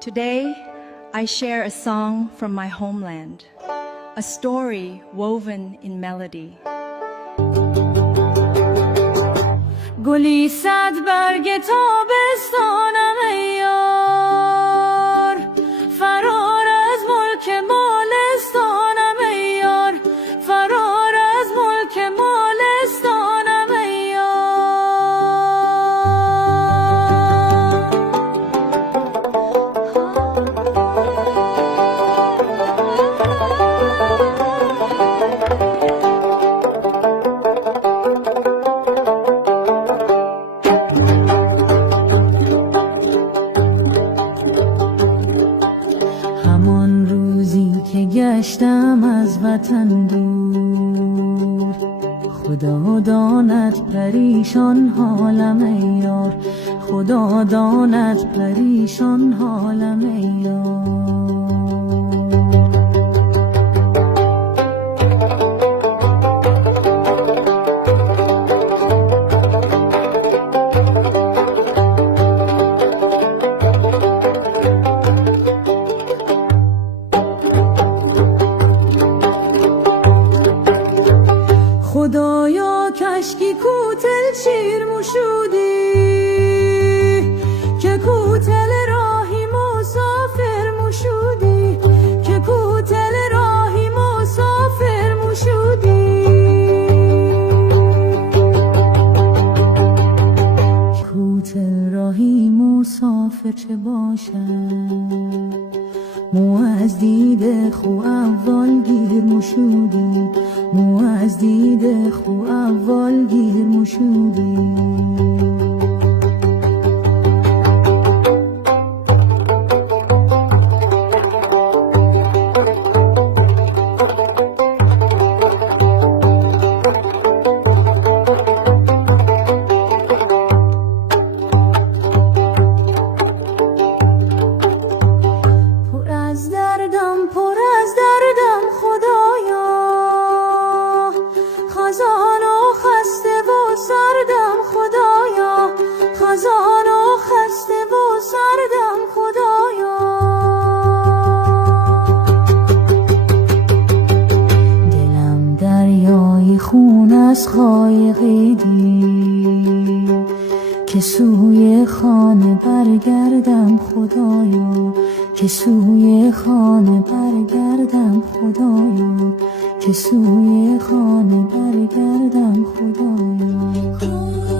Today, I share a song from my homeland, a story woven in melody. گلی صد برگ تابستانم ای یار، فرار از ملک مالستانم ای یار، فرار از ملک مالستانم ای همان روزی که گشتم از وطن دور، خدا داند پریشان حالم ای یار، خدا داند پریشان حالم ای یار. خدایا کشکی کوتل شیر موشودی، که کوتل راهی مسافر موشودی، که کوتل راهی مسافر موشودی. کوتل راهی مسافر چه باشد، مو از دید خو اول گیر موشودی، مو از دید خو اول گیر موشودی. پر از دردم خدایا، خزان و خسته و سردم خدایا، خزان و خسته و سردم خدایا. دلم دریای خون از خایقی دید، که سوی خانه برگردم خدایا، که سوی خانه برگردم خدایا، که سوی خانه برگردم خدایا.